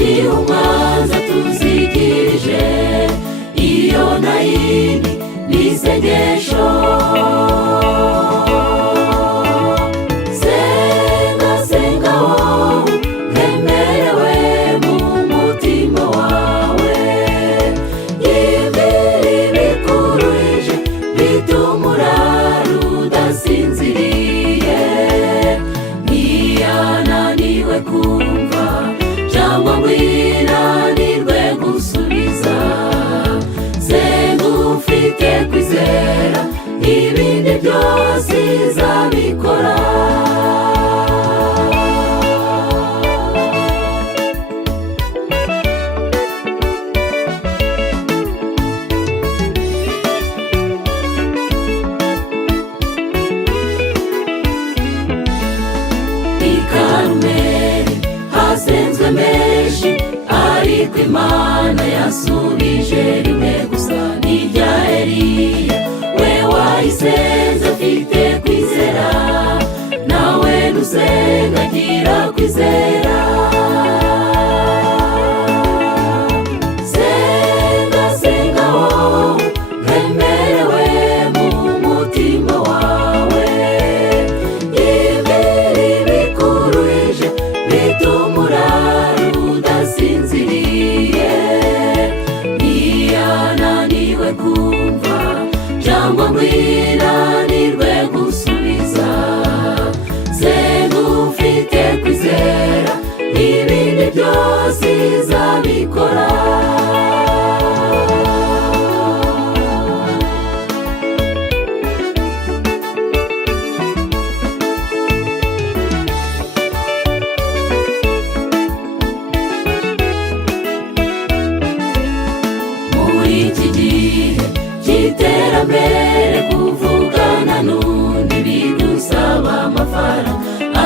igihe umwanzi atuzigirije, iyo nayindi n'isengesho. Senga senga wowe wemerewe mu mutima wawe, yibwira ibikuruhije bituma urara udasinziriye. Ntiyananiwe kumva cyangwa ngo inanirwe gusubiza. Senga ufite kwizera, ibindi byose izabikora. I Karumeli hasenzwe menshi, ariko Imana yasubije rimwe gusa. N'irya Eliya we wayisenze afite kwizera, nawe nusenga gira kwizera. Senga senga wowe wemerewe mu mutima wawe, yibwira ibikuruhije bituma urara udasinziriye. Ntiyananiwe kumva cyangwa ngo inanirwe gusubiza. Senga ufite kwizera, ibindi byose izabikora. Muri iki gihe cy'iterambere, kuvugana n'undi bidusaba amafaranga,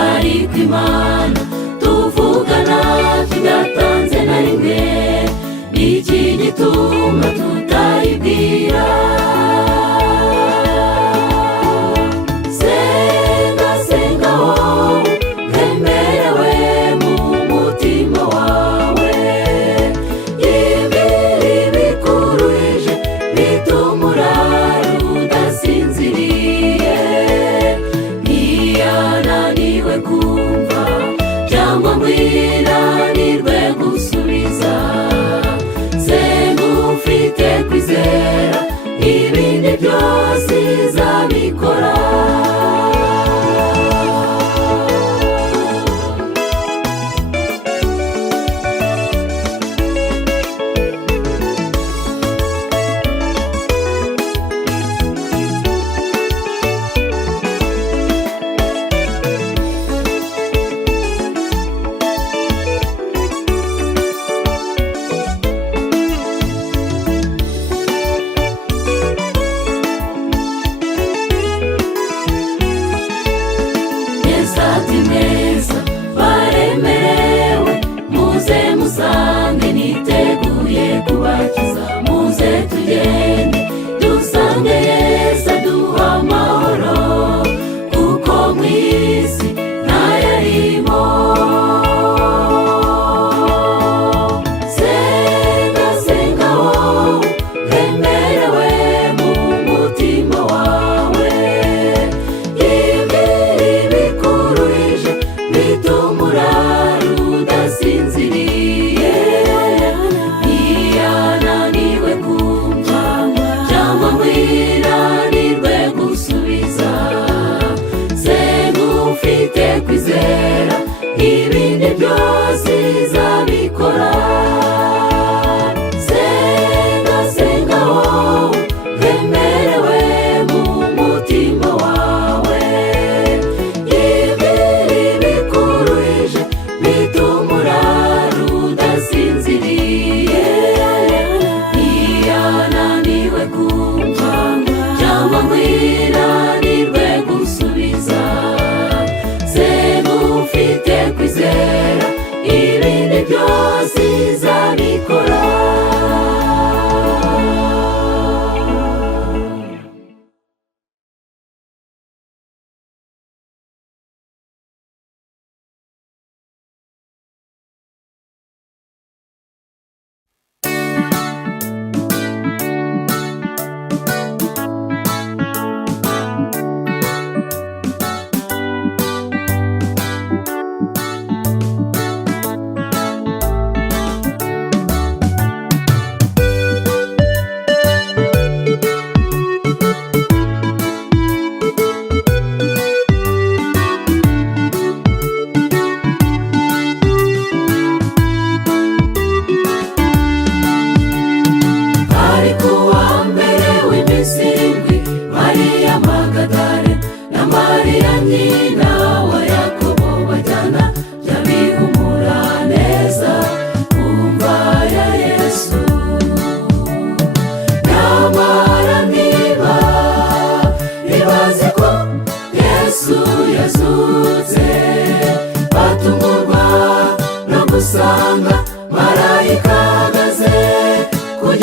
ariko Imana tuvugana tudatanze na rimwe. Iki gituma tutayibwira. Senga senga wowe wemerewe mu mutima wawe, yibwira ibikuruhije bituma urara udasinziriye. Ntiyananiwe kumva cyangwa ngo inanirwe gusubiza. Senga ufite kwizera,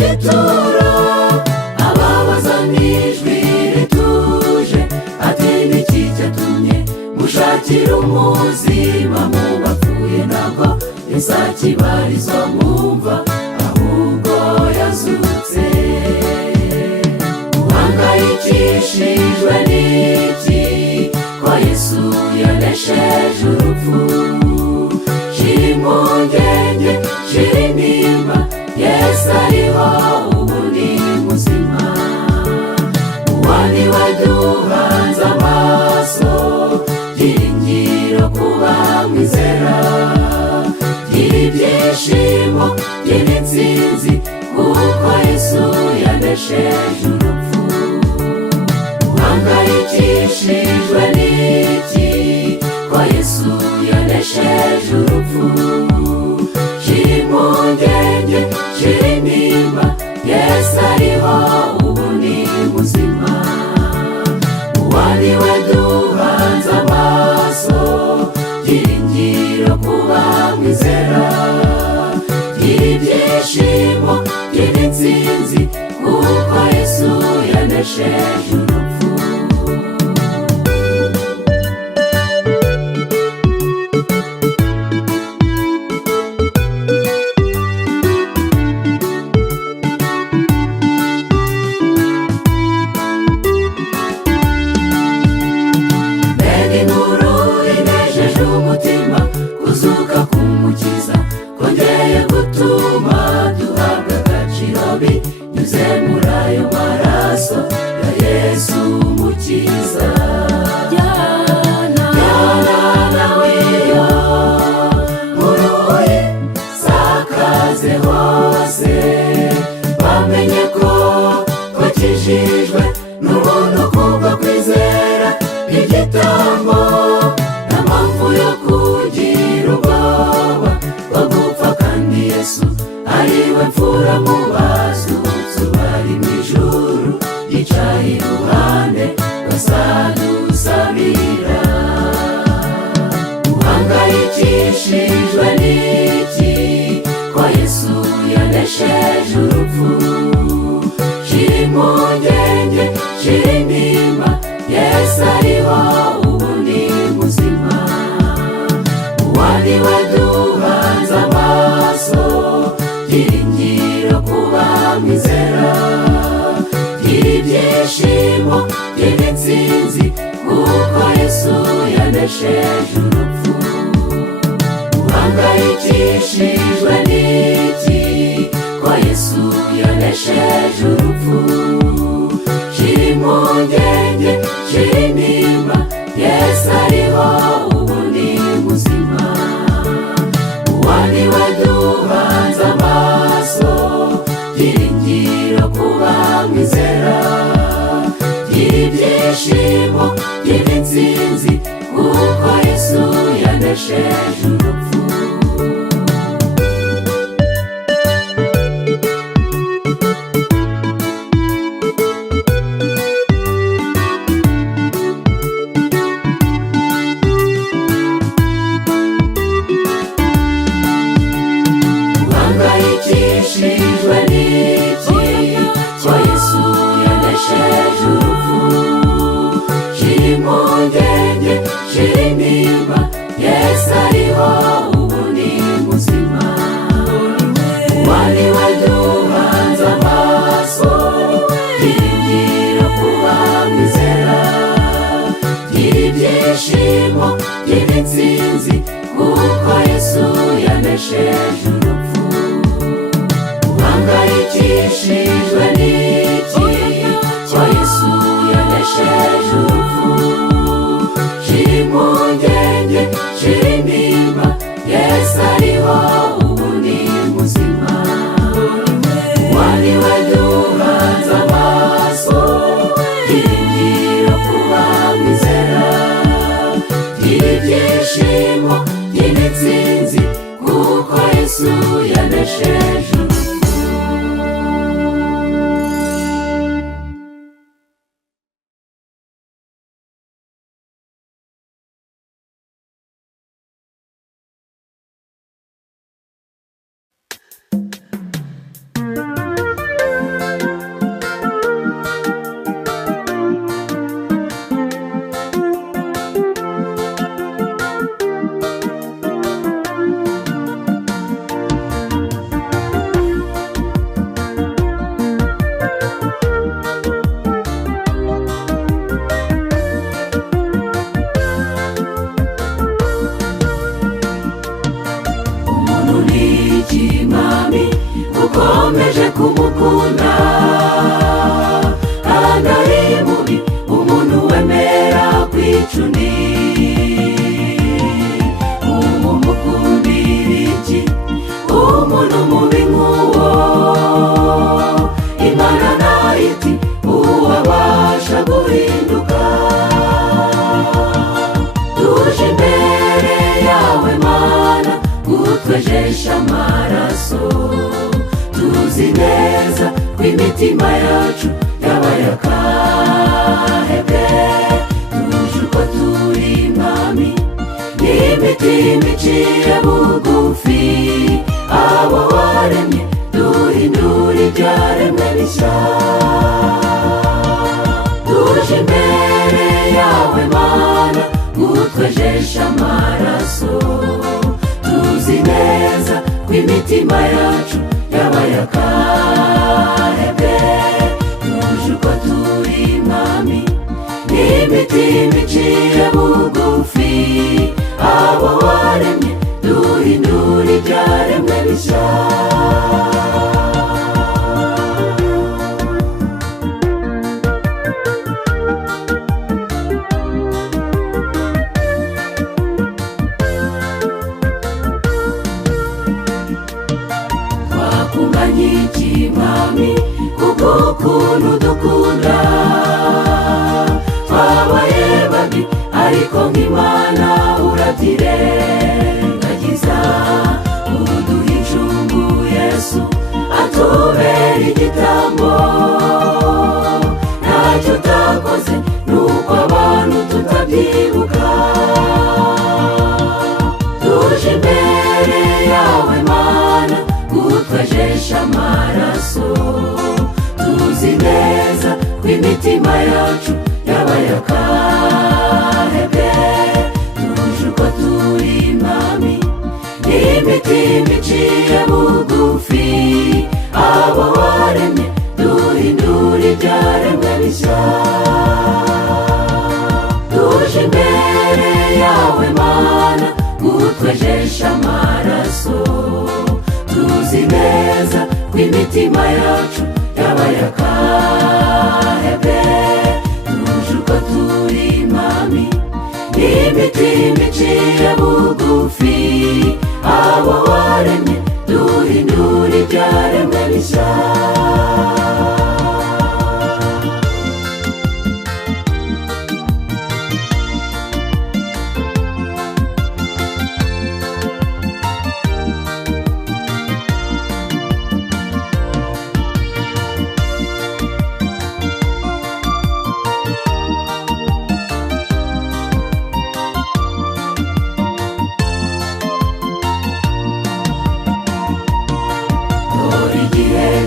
ibituro, ababaza n'ijwi rituje ati niki cyatumye mushakira umuzima mu bapfuye? Ntabwo Yesu akibarizwa mwumva, ahubwo yazutse. Uhangayikishijwe n'iki? Ko Yesu yanesheje urupfu. Shira impungenge, shira intimba, Yesu ariho, ubu ni muzima. Uwo ni we duhanze amaso, byiringiro kuba mwizera. Gira ibyishimo, gira intsinzi, kuko Yesu yanesheje urupfu. Uhangayikishijwe n'iki? Ko Yesu yanesheje urupfu. Shira impungenge, shira intimba, Yesu ariho, ubu ni muzima. Uwo ni we duhanze amaso, byiringiro kuba mwizera. Gira ibyishimo, gira intsinzi, kuko Yesu yanesheje urupfu. Umutima kuzuka kumukiza kongeye gutuma duhabwa agaciro binyuze muri ayo maraso ya Yesu umukiza. Jyana nawe iyo nkuru isakaze hose, bamenye ko twakijijwe n'ubuntu kubwo kwizera igitambo. Yo kugira ubwoba bwo gupfa, kandi Yesu ariwe mfura mu bazutse, bari mu ijuru yicaye iruhande bazadusabira. Uhangayikishijwe n'iki? Ko Yesu yanesheje urupfu. Shira impungenge, shira intimba, Yesu ariho, ubu ni muzima. Uwo ni we duhanze amaso, byiringiro kuba mwizera. Gira ibyishimo, gira intsinzi, kuko Yesu yanesheje urupfu. Uhangayikishijwe n'iki? Ko Yesu yanesheje urupfu. Shira impungenge, shira intimba, Yesu ariho, ubu ni muzima. Uwo ni we duhanze amaso, byiringiro kuba mwizera. Gira ibyishimo, gira intsinzi, kuko Yesu yanesheje urupfu. Uhangayikishijwe n'iki? Ko Yesu yanesheje urupfu. Shira impungenge, shira intimba, Yesu ariho, ubu ni muzima. Uwo ni we duhanze amaso, byiringiro kuba mwizera. Gira ibyishimo, gira intsinzi, kuko Yesu yanesheje urupfu. Uhangayikishijwe n'iki? Ko Yesu yanesheje urupfu. Shira impungenge, shira intimba, Yesu ariho, ubu ni muzima. Uwo ni we duhanze amaso, byiringiro kuba mwizera. Gira ibyishimo, gira intsinzi, kuko Yesu yanesheje urupfu. dukomeje kumukunda kandi ari mubi umuntu wemera kwicuni umukundira iki umuntu mubi nk'uwo Imana nayo iti uwabasha guhinduka tuje imbere yawe Mana utwejesha amaraso tuzi neza ko imitima yacu yabaye akahebwe tuje uko turi mwami n'imitima iciye bugufi abo waremye duhindura ibyaremwe bishya tuje imbere yawe Mana utwejesha amaraso tuzi neza ko imitima yacu yabaye akahebwe tuje uko turi mwami n'imitima iciye bugufi abo waremye duhindura ibyaremwe bishya mwami kuko ukuntu dukunda twabaye babi ariko nk'Imana urabyirengagiza uduha incungu Yesu atubera igitambo ntacyo utakoze nuko abantu tutabyibuka tuje imbere yawe Mana utwejesha amaraso tuzi neza ko imitima yacu yabaye akahebwe tuje uko turi mwami n'imitima iciye bugufi abo waremye duhindura ibyaremwe bishya tuje imbere yawe Mana utwejesha amaraso tuzi neza ko imitima yacu yabaye akahebwe tuje uko turi mwami n'imitima iciye bugufi abo waremye duhindura ibyaremwe bishya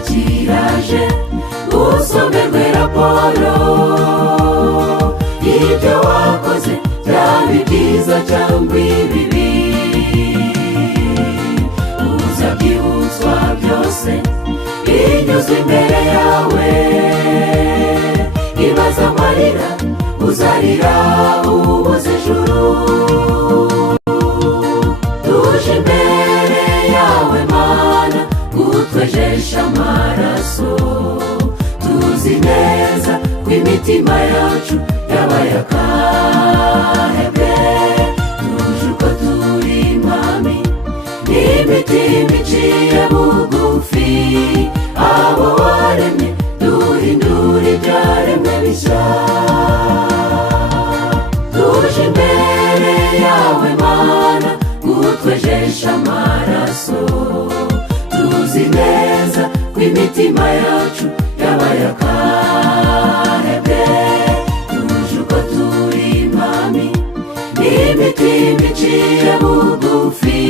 kiraje usomerwe raporo y'ibyo wakoze byaba ibyiza cyangwa ibibi uzabyibutswa byose binyuze imbere yawe ibaza amarira uzarira ubuze ijuru tuje imbere yawe Mana utwejesha amaraso tuzi neza ko imitima yacu yabaye akahebwe tuje uko turi mwami n'imitima iciye bugufi abo waremye duhindura ibyaremwe bishya tuje imbere yawe Mana utwejesha amaraso tuzi neza ko imitima yacu yabaye akahebwe tuje uko turi mwami n'imitima iciye bugufi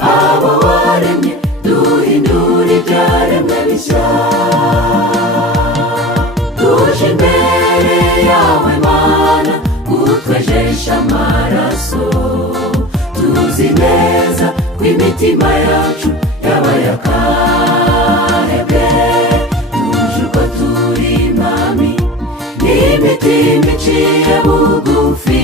abo waremye duhindura ibyaremwe bishya tuje imbere yawe Mana utwejesha amaraso tuzi neza ko imitima yacu yabaye akahebwe tuje uko turi mwami n'imitima iciye bugufi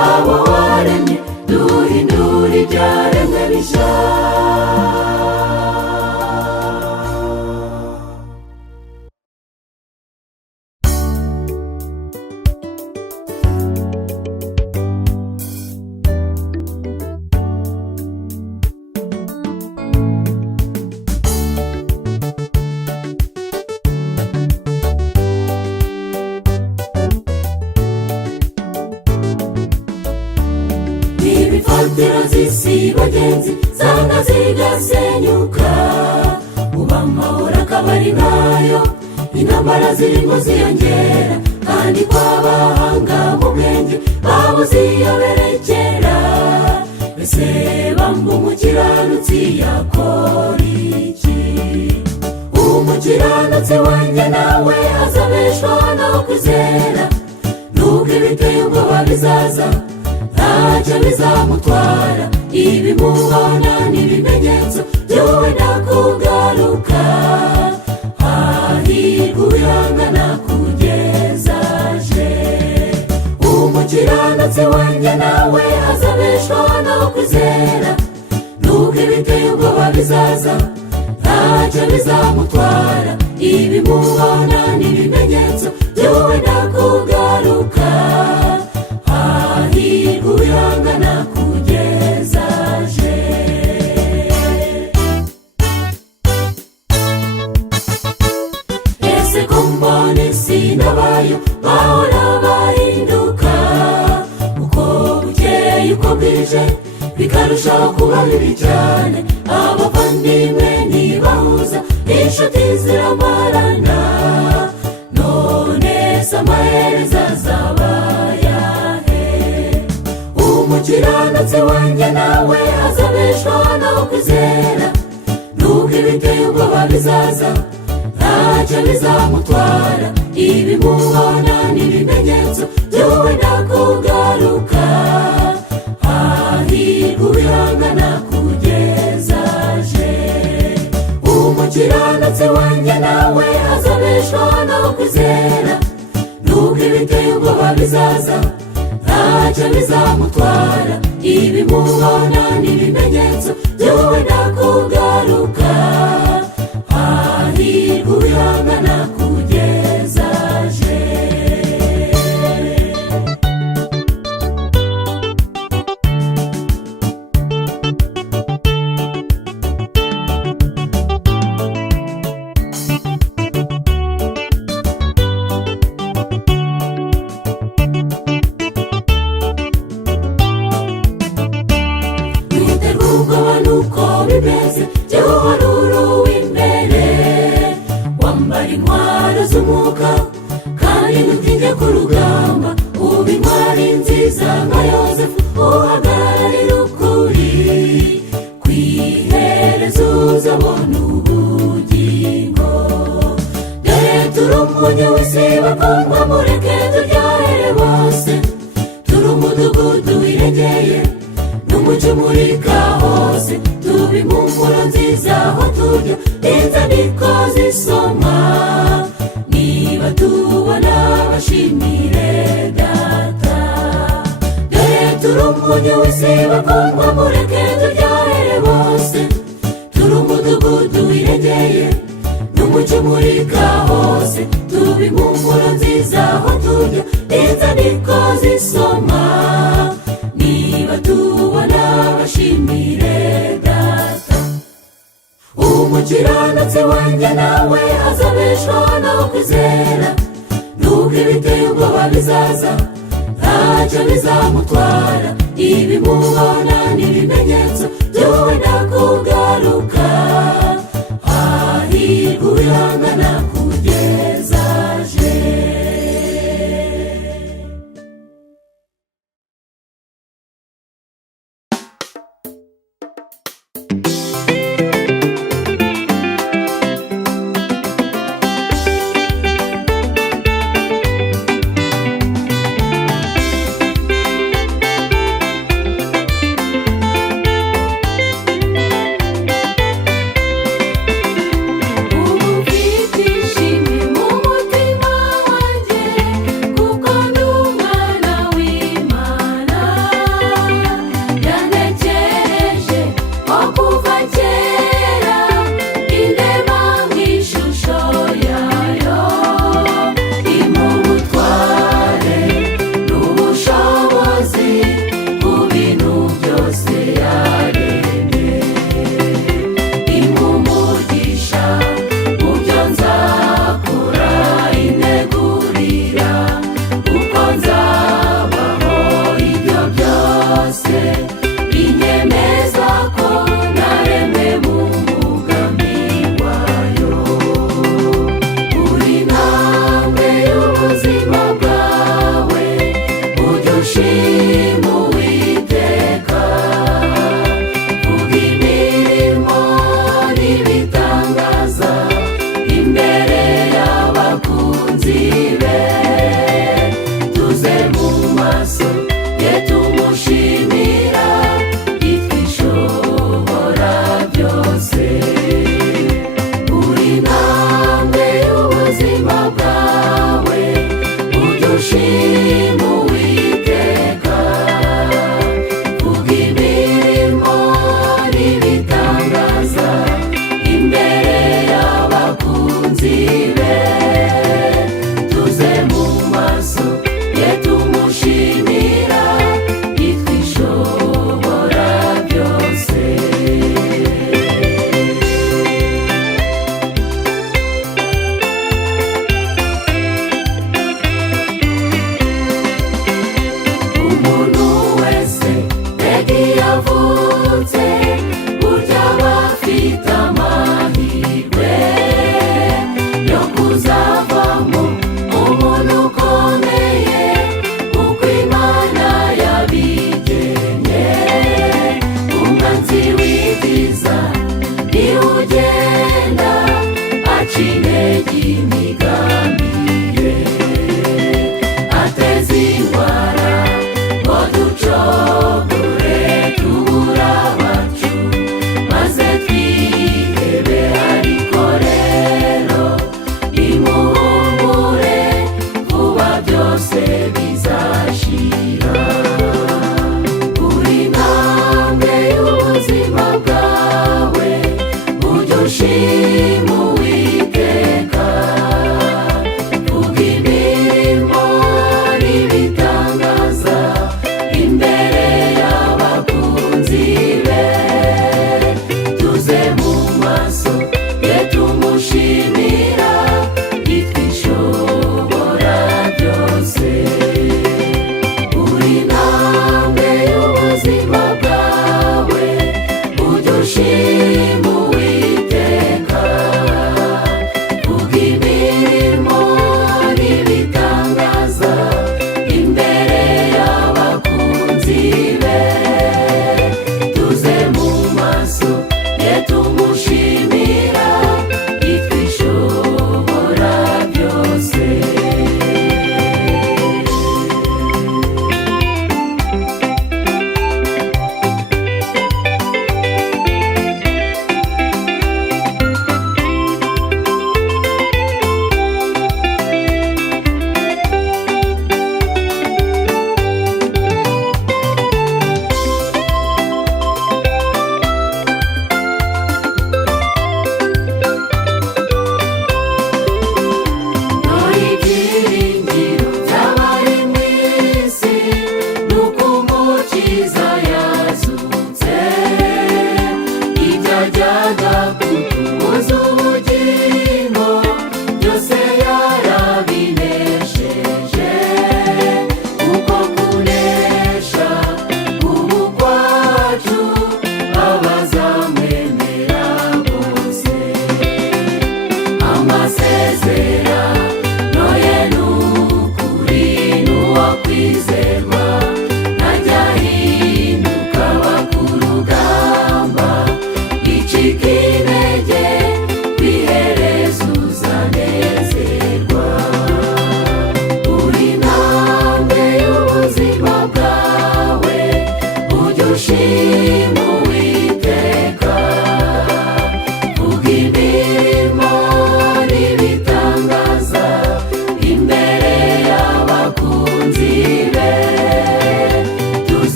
abo waremye duhindura ibyaremwe bishya abari nkayo intambara zirimo ziyongera kandi kw'abahanga mu bwenge babuze iyo berekera ese bamba umukiranutsi yakora iki umukiranutsi wanjye nawe azabeshwaho no kwizera nubwo ibiteye ubwoba bizaza ntacyo bizamutwara ibimubona n'ibimenyetso by'uwenda kugaruka hahirwa uwihangana kugeza aje umukiranutsi wanjye nawe azabeshwaho no kwizera nubwo ibiteye ubwoba bizaza ntacyo bizamutwara ibimubona n'ibimenyetso by'uwenda kugaruka hahirwa uwihangana kugeza aje ese ko mbona isi n'abayo bahora bahinduka uko bukeye uko bwije bikarushaho kuba bibi cyane abavandimwe ntibahuza inshuti ziramarana none se amaherezo azaba ayahe umukiranutsi wanjye nawe azabeshwaho no kwizera nubwo ibiteye ubwoba bizaza ntacyo bizamutwara ibimubona n'ibimenyetso by'uwenda kugaruka hahirwa uwihangana kugeza aje umukiranutsi wanjye nawe azabeshwaho no kwizera nubwo ibiteye ubwoba bizaza ntacyo bizamutwara ibimubona n'ibimenyetso by'uwenda kugaruka hahirwa uwihangana kugeza aje bimeze by'ubururu w'imbere wambara intwaro z'umwuka kandi ntutinye ku rugamba uba intwari nziza nka Yozefu uhagararira ukuri ku iherezo uzabona ubugingo dore turi umunyu w'isi bakundwa mureke turyohere bose turi umudugudu wirengeye n'umucyo umurika hose tuba impumuro nziza aho tujya inzandiko zisoma niba tubona bashimire data dore turi umunyu w'isi bakundwa mureke turyohere bose turi umudugudu wirengeye n'umucyo umurika hose tuba impumuro nziza aho tujya inzandiko zisoma niba tubona bashimire data umukiranutsi wanjye nawe azabeshwaho no kwizera nubwo ibiteye ubwoba bizaza ntacyo bizamutwara ibimubona n'ibimenyetso by'uwenda kugaruka hahirwa uwihangana kugeza aje Ufite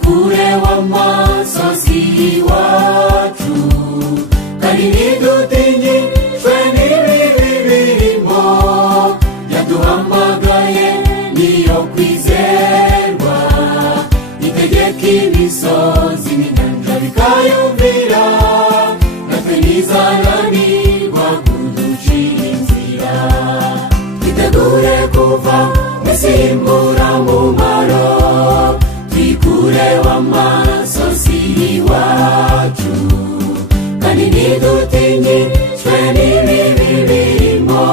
twikureho amasozi iwacu, kandi ntidutinyishwe n'ibibi birimo. Yaduhamagaye niyo kwizerwa, itegeka imisozi n'inyanja bikayumvira, natwe ntizananirwa kuducira inzira. Twitegure kuva mw'isi y'imburamumaro, twikureho amasozi iwacu, kandi ntidutinyishwe n'ibibi birimo.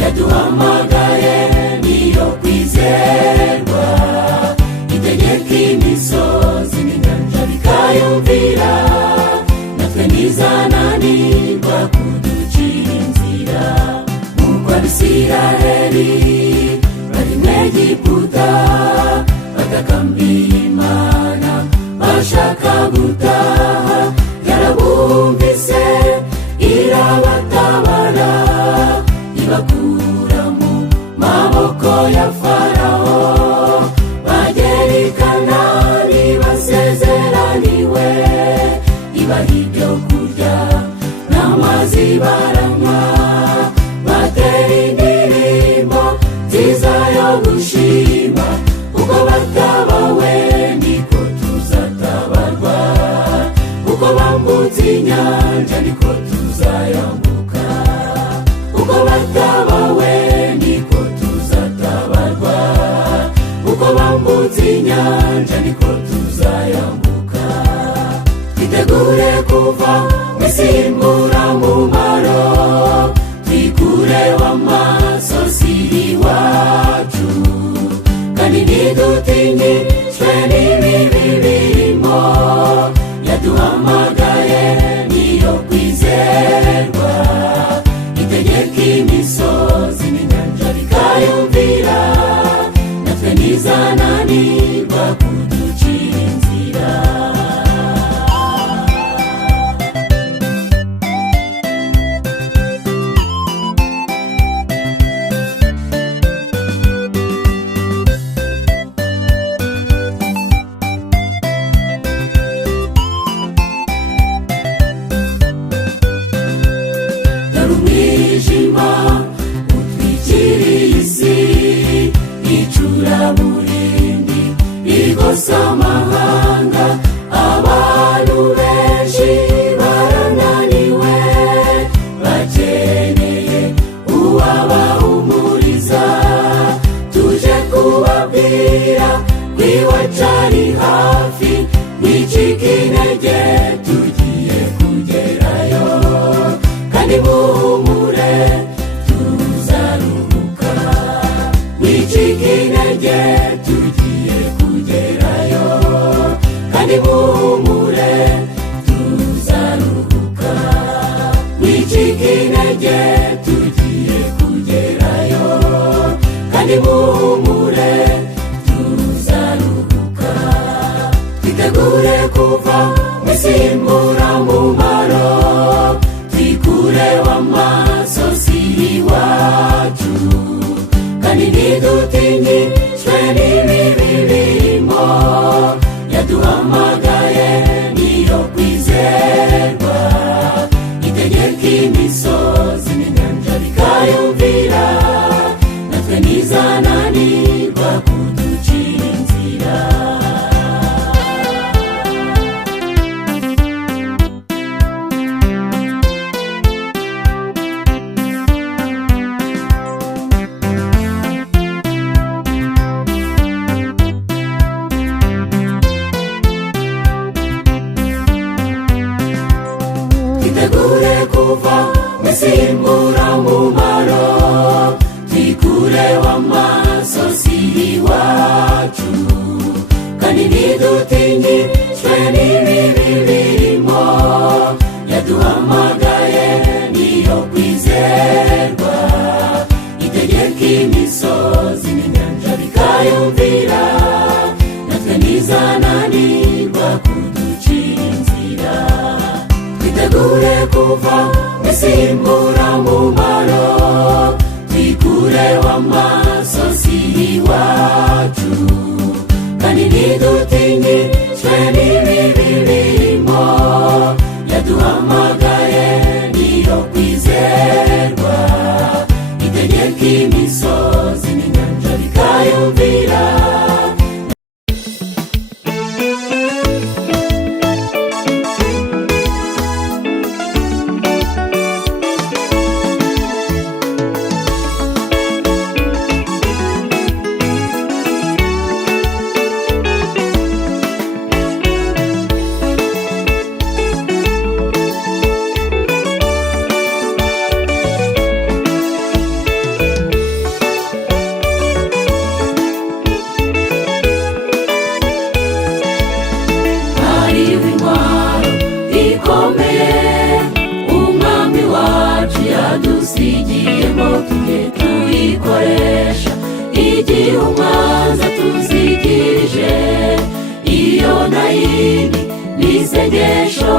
Yaduhamagaye niyo kwizerwa, itegeka imisozi n'inyanja bikayumvira, natwe ntizananirwa kuducira inzira. Nk'uko Abisiraheli bari mu Egiputa batakambiye Imana bashaka gutaha, yarabumvise irabatabara, ibakura mu maboko ya Farawo. Bagera i Kanani basezeraniwe, ibaha ibyo kurya n'amazi baranywa, batera indirimbo nziza yo gushima. Uko batabawe niko tuzatabarwa, uko bambutse inyanja niko tuzayambuka. Uko batabawe niko tuzatabarwa, uko bambutse inyanja niko tuzayambuka. Twitegure kuva mw'isi y'imburamumaro, twikureho amasozi iwacu, kandi ntidutinyishwe n'ibibi birimo. Yaduhamagaye niyo kwizerwa, itegeka imisozi n'inyanja bikayumvira, natwe ntizananirwa kuducira inzira. Umwijima utwikiriye isi, icuraburindi rigose amahanga. Abantu benshi barananiwe, bakeneye uwabahumuriza. Tuje kubabwira ko iwacu ari hafi, mwicike intege tugiye kugerayo, kandi muhumure tuzaruhuka. Mwicike intege tugiye kugerayo, kandi muhumure tuzaruhuka. Mwicike intege tugiye kugerayo, kandi muhumure tuzaruhuka. Twitegure kuva mw'isi y'imburamumaro, twikureho amasozi iwacu, kandi ntidutinyishwe n'ibibi birimo. Yaduhamagaye niyo kwizerwa, itegeka imisozi n'inyanja bikayumvira, natwe ntizananirwa kuducira inzira. Twitegure kuva mw'isi y'imburamumaro, twikureho amasozi iwacu, kandi ntidutinyishwe n'ibibi birimo. Yaduhamagaye niyo kwizerwa, itegeka imisozi n'inyanja bikayumvira, natwe ntizananirwa kuducira inzira. Twitegure kuva mw'isi y'imburamumaro, twikureho amasozi iwacu, kandi ntidutinyitswe n'ibibi birimo. Yaduhamagaye niyo kwizerwa, itegeka imisozi n'inyanja bikayumvira. Umwami wacu yadusigiyemo tujye tuyikoresha igihe umwanzi tuzigirije. Iyo nayindi n'isengesho,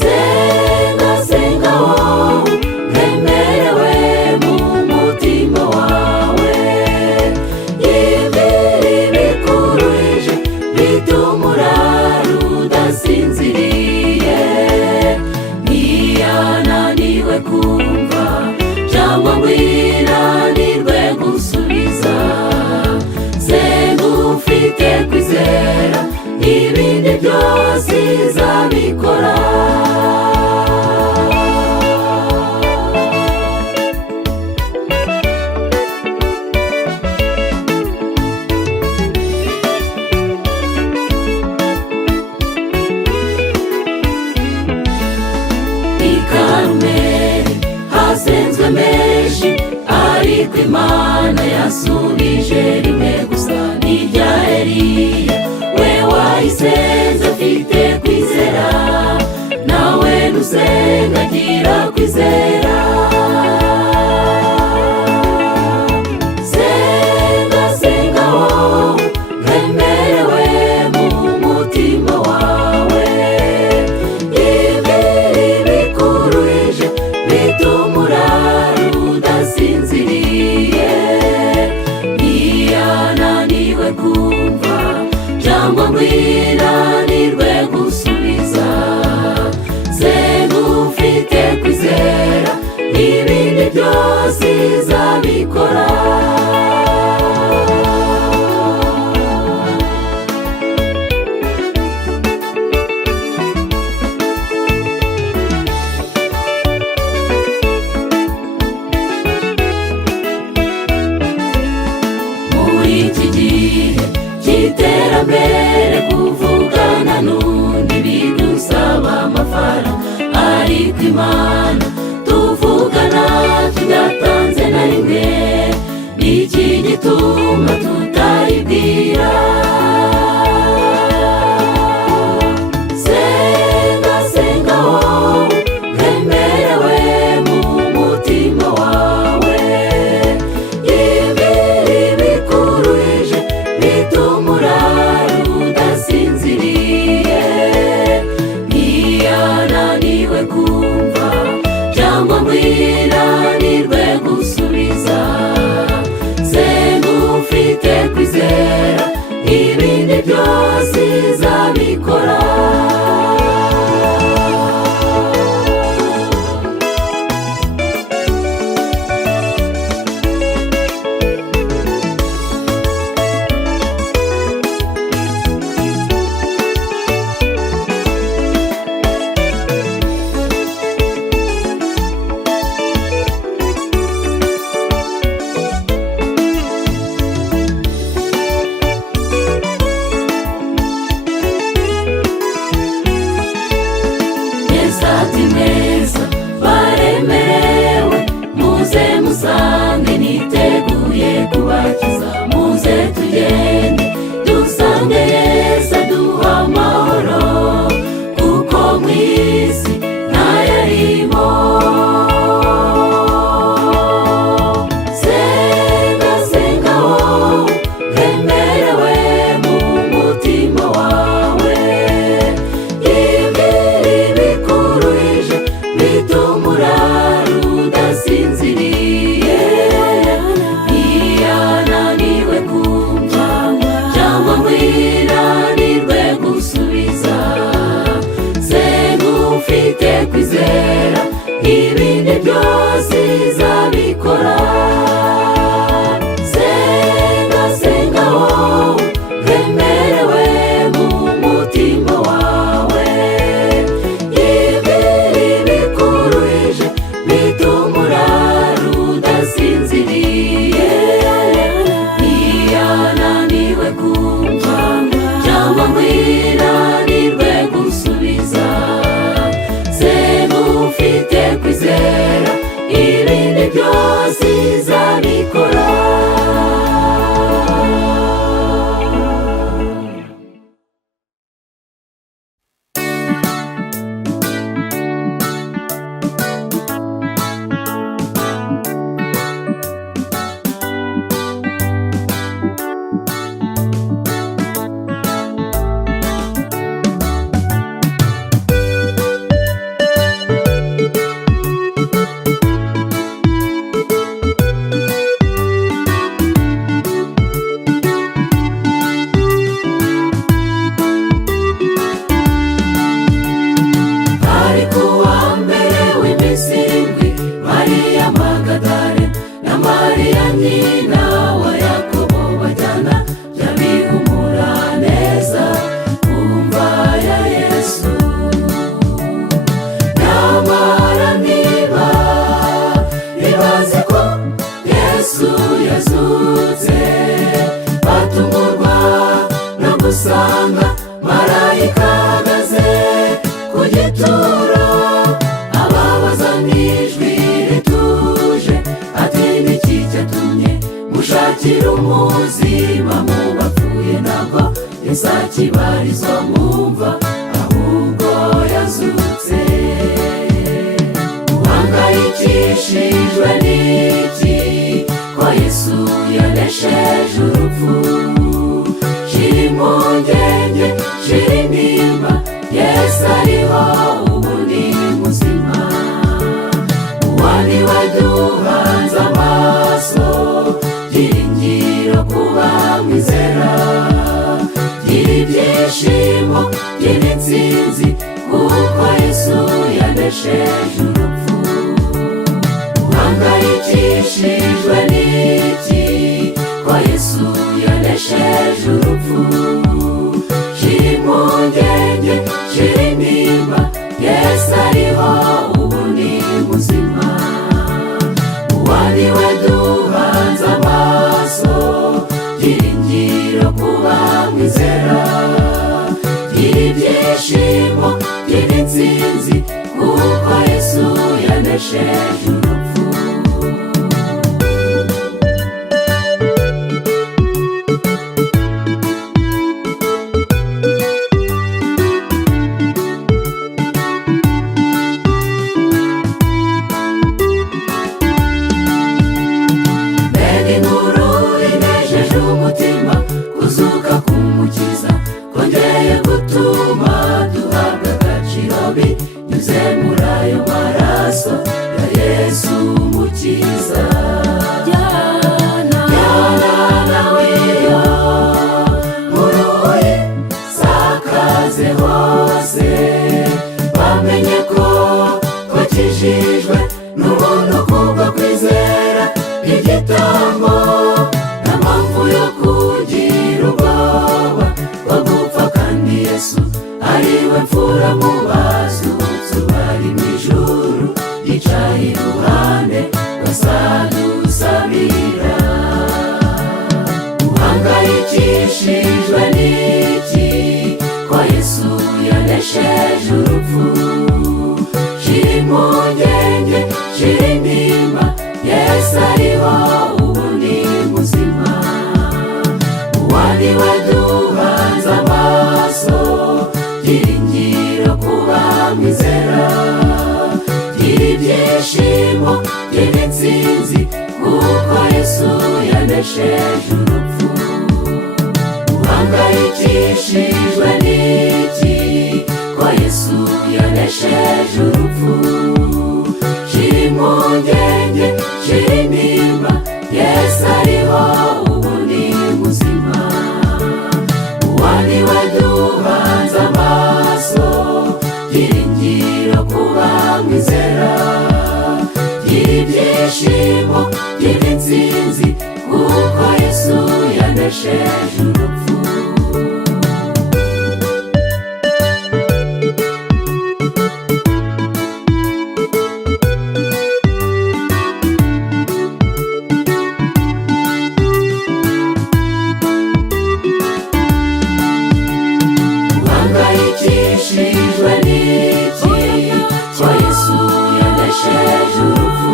senga senga wowe wemerewe mu mutima wawe. Yibwira ibikuruhije bituma urara udasinziriye. Ntiyananiwe kumva cyangwa ngo inanirwe gusubiza. Senga ufite kwizera, ibindi byose izabikora. I Karumeli hasenzwe menshi, ariko Imana yasubije rimwe gusa. N'irya Eliya we wayisenze afite kwizera, nawe nusenga agira kwizera. Senga senga wowe wemerewe mu mutima wawe. Yibwira ibikuruhije bituma urara udasinziriye. Ntiyananiwe kumva cyangwa ngo inanirwe gusubiza. Senga ufite kwizera, ibindi byose izabikora. Muri iki gihe cy'iterambere, kuvugana Yesu akibarizwa mu mva ahubwo yazutse. Uhangayikishijwe n'iki ko Yesu yanesheje urupfu? Shira impungenge, shira intimba, Yesu ariho ubu ni muzima. Uwo ni we duhanze amaso, byiringiro kuba mwizera. Gira ibyishimo, gira intsinzi, kuko Yesu yanesheje urupfu. Uhangayikishijwe n'iki ko Yesu yanesheje urupfu? Shira impungenge, shira intimba, Yesu ariho ubu ni muzima. Uwo ni we duhanze amaso, byiringiro kuba mwizera. Gira ibyishimo, gira intsinzi, kuko Yesu yanesheje urupfu. Kuzuka k'Umukiza kongeye gutuma duhabwa agaciro binyuze muri ayo maraso ya Yesu Umukiza. Jyana nawe iyo nkuru isakaze hose, bamenye ko twakijijwe n'ubuntu kubwo kwizera igitambo. Nta mpamvu yo kugira ubwoba bwo gupfa, kandi Yesu ari we mfura mu bazutse, bari mu ijuru yicaye iruhande bazadusabira. Uhangayikishijwe n'iki ko Yesu yanesheje urupfu? Shira impungenge, shira intimba, Yesu ariho ubu ni muzima. Uwo ni we duhanze amaso, byiringiro kuba mwizera. Gira ibyishimo, gira intsinzi, kuko Yesu yanesheje urupfu. Uhangayikishijwe n'iki ko Yesu yanesheje urupfu? Shira impungenge, shira intimba, Yesu ariho ubu ni muzima. Uwo ni we duhanze amaso, byiringiro kuba mwizera. Gira ibyishimo, gira intsinzi, kuko Yesu yanesheje urupfu. Uhangayikishijwe n'iki ko Yesu yanesheje urupfu?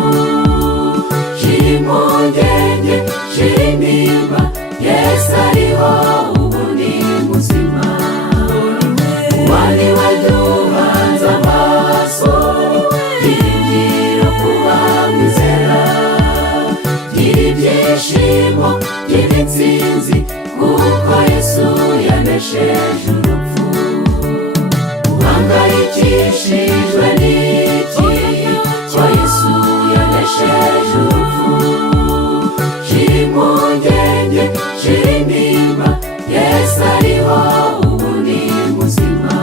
Shira impungenge, shira intimba, Yesu ariho ubu ni muzima. Uwo ni we duhanze amaso, byiringiro kuba mwizera. Gira ibyishimo, gira intsinzi, kuko Yesu yanesheje urupfu. Uhangayikishijwe n'iki ko Yesu yanesheje urupfu? Shira impungenge, shira intimba, Yesu ariho ubu ni muzima.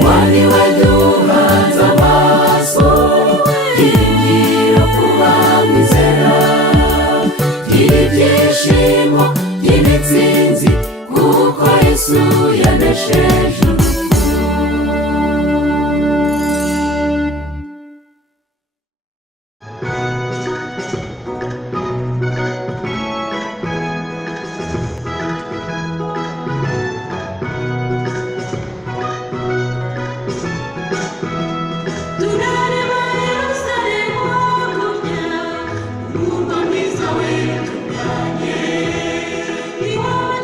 Uwo ni we duhanze amaso, byiringiro kuba mwizera. Gira ibyishimo, gira intsinzi, kuko Yesu yanesheje urupfu. Umurwa mwiza w'itunganye, ni wowe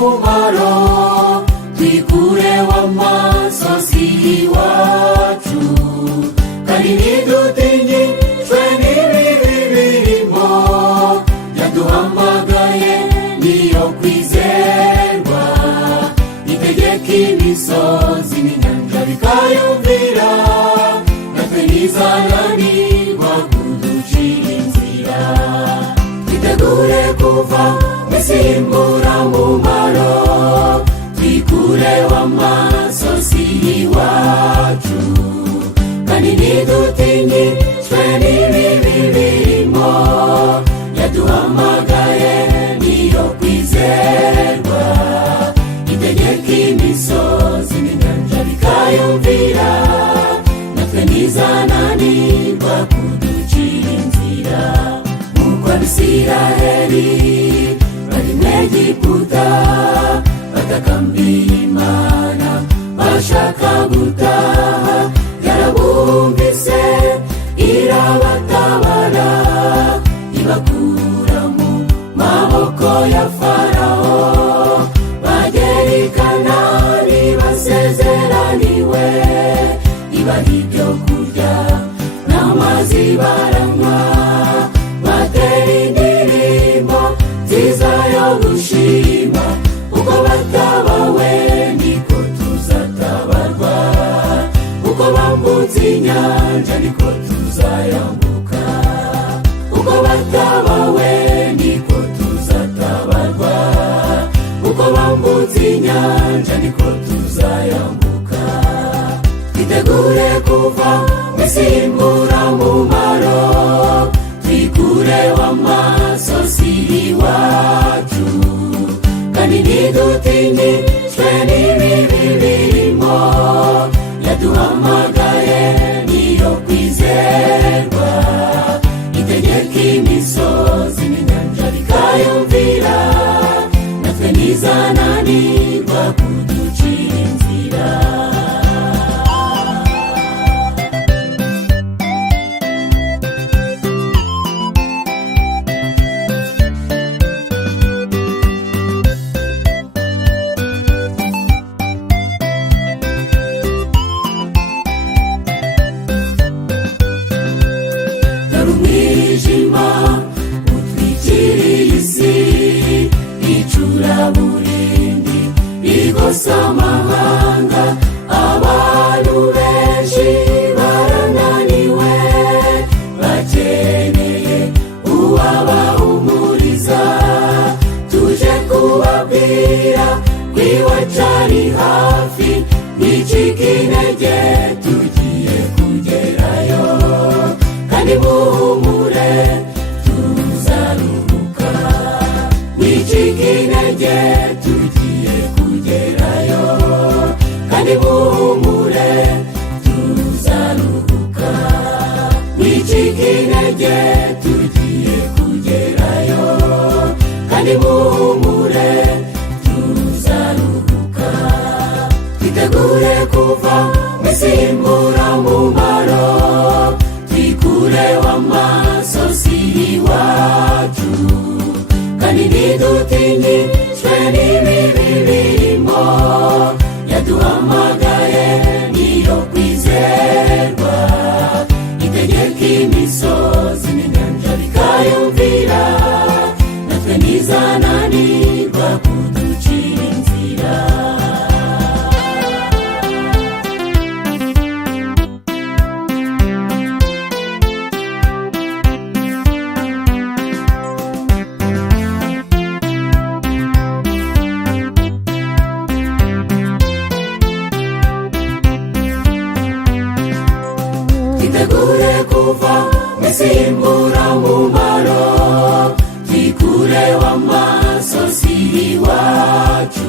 umumaro twikureho amasozi iwacu kandi ntidutinyishwe n'ibibi birimo yaduhamagaye niyo kwizerwa itegeka imisozi n'inyanja bikayumvira natwe ntizananirwa kuducira inzira twitegure kuva imburamumaro twikureho amasozi iwacu kandi ntidutinyishwe n'ibibi birimo yaduhamagaye niyo kwizerwa itegeka imisozi n'inyanja bikayumvira natwe ntizananirwa kuducira inzira nk'uko abisiraheli bari mu Egiputa batakambira Imana bashaka gutaha yarabumvise irabatabara ibakura mu maboko ya Farawo bagera i Kanani basezeraniwe ibaha ibyo kurya n'amazi baranywa batera indirimbo nziza yo gushima uko batabawe niko tuzatabarwa uko bambutse inyanja niko tuzayambuka uko batabawe niko tuzatabarwa uko bambutse inyanja niko tuzayambuka twitegure kuva imburamumaro twikureho amasozi iwacu kandi ntidutinyishwe n'ibibi birimo yaduhamagaye niyo kwizerwa itegeka imisozi n'inyanja bikayumvira natwe ntizananirwa kuducira inzira umwijima utwikiriye isi icuraburindi rigose amahanga abantu benshi barananiwe bakeneye uwabahumuriza tuje kubabwira kwiwacu ari hafi nicika intege tugiye kugerayo kandi muhumure tuzaruhuka nicika intege tugiye kugerayo kandi muhumure tuzaruhuka nicika intege tugiye kugerayo kandi muhumure tuzaruhuka twitegure kuva imburamumaro twikureho amasozi iwacu kandi ntidutinyishwe n'ibibi birimo yaduhamagaye niyo kwizerwa itegeka imisozi n'inyanja bikayumvira natwe ntizananirwa kuducira inzira twitegure kuva imburamumaro twikureho amasozi iwacu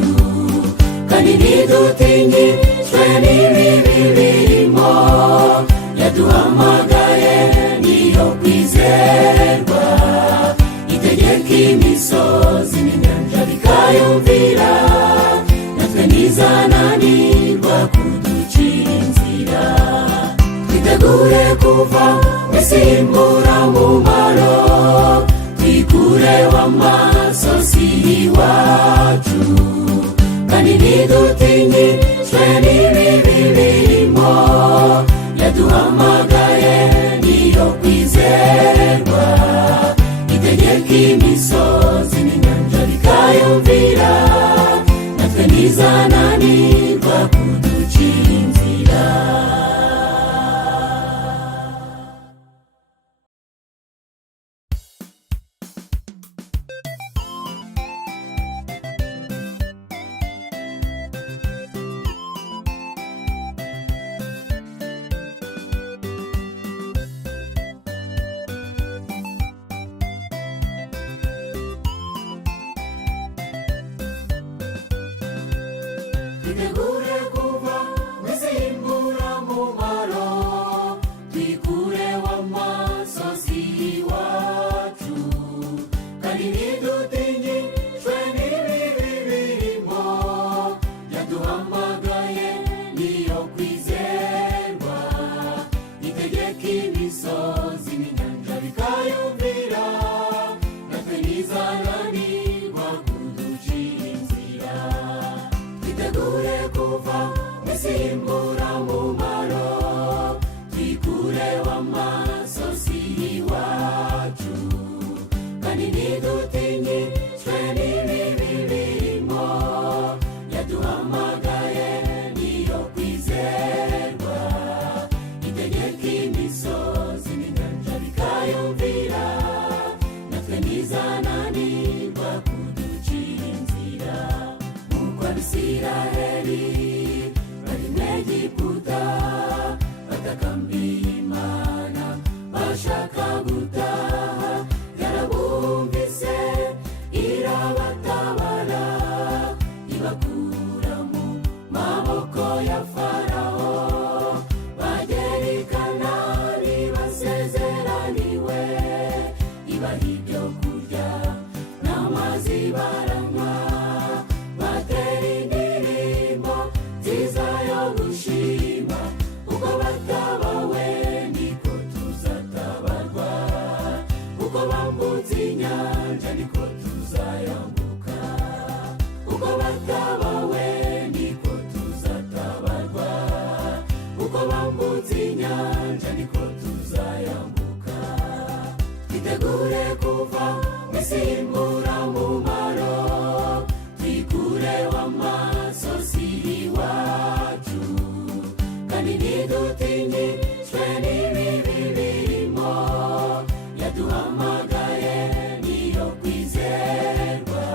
kandi ntidutinyishwe n'ibibi birimo yaduhamagaye niyo kwizerwa itegeka imisozi n'inyanja bikayumvira natwe ntizananirwa kuducira inzira twitegure kuva imburamumaro twikureho amasozi iwacu ntidutinyishwe n'ibibi birimo, yaduhamagaye niyo kwizerwa, itegeka imisozi n'inyanja bikayumvira, natwe ntizananirwa kuducira inzira. Twitegure kuva mw'izimburamumaro, twikureho amasozi iwacu, kandi ntidutinyishwe n'ibibi birimo, yaduhamagaye niyo kwizerwa, itegeka imisozi n'inyanja bikayumvira, natwe ntizananirwa kuducira inzira. Twitegure kuva mw'izimburamumaro, twikureho amasozi iwacu, kandi ntidutinyishwe n'ibibi birimo, yaduhamagaye niyo kwizerwa, itegeka imisozi n'inyanja bikayumvira, natwe ntizananirwa kuducira inzira. Nk'uko Abisiraheli bari mu Egiputa, batakambiye Imana bashaka gutaha, yarabumvise irabatabara, ibakura mu maboko ya Farawo, bagera i Kanani basezeraniwe, ibaha ibyo kurya n'amazi baranywa, batera indirimbo nziza yo gushima, uko batabawe niko tuzatabarwa, uko bambutse inyanja niko tuzayambuka, uko batabawe niko tuzatabarwa, uko bambutse inyanja niko tuzayambuka. Twitegure kuva mw'izimburamumaro, twikureho amasozi iwacu, kandi ntidutinyishwe n'ibibi birimo, yaduhamagaye niyo kwizerwa,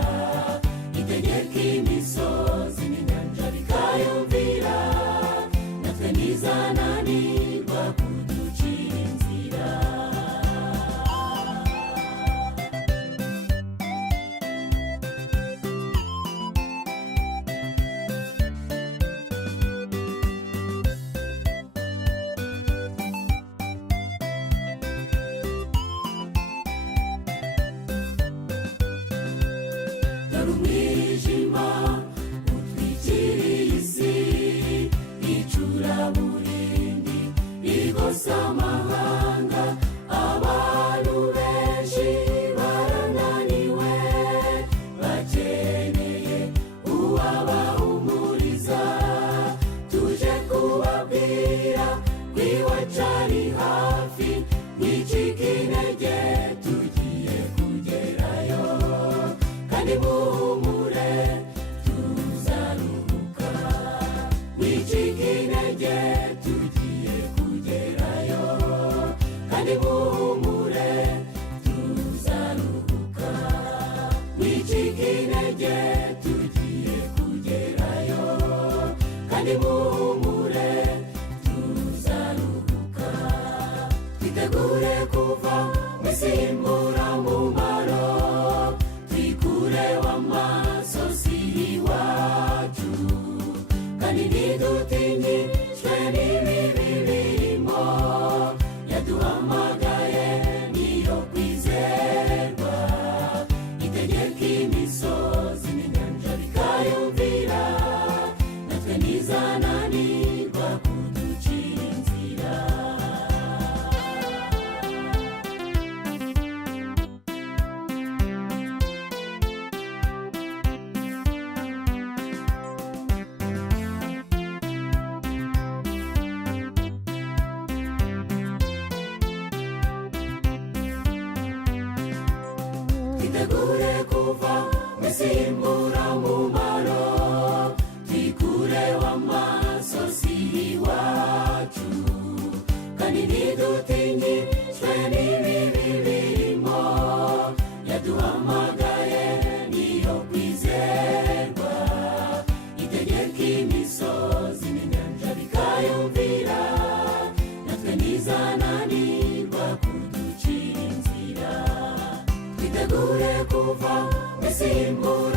itegeka imisozi n'inyanja bikayumvira, natwe ntizananirwa kuducira inzira. Dore umwijima utwikiriye isi, icuraburindi rigose amahanga, abantu benshi barananiwe, bakeneye uwabahumuriza, tuje kubabwira ko iwacu ari hafi, mwicike intege tugiye kugerayo, kandi muhumure tuzaruhuka, mwicike intege tugiye kugerayo, kandi muhumure tuzaruhuka, mwicike intege tugiye kugerayo, kandi muhumure tuzaruhuka. Twitegure kuva mw'izimburamumaro, twikureho amasozi iwacu, kandi ntidutinyishwe n'ibibi birimo, yaduhamagaye niyo kwizerwa, itegeka imisozi n'inyanja bikayumvira, natwe ntizananirwa kuducira inzira. kuva misimbura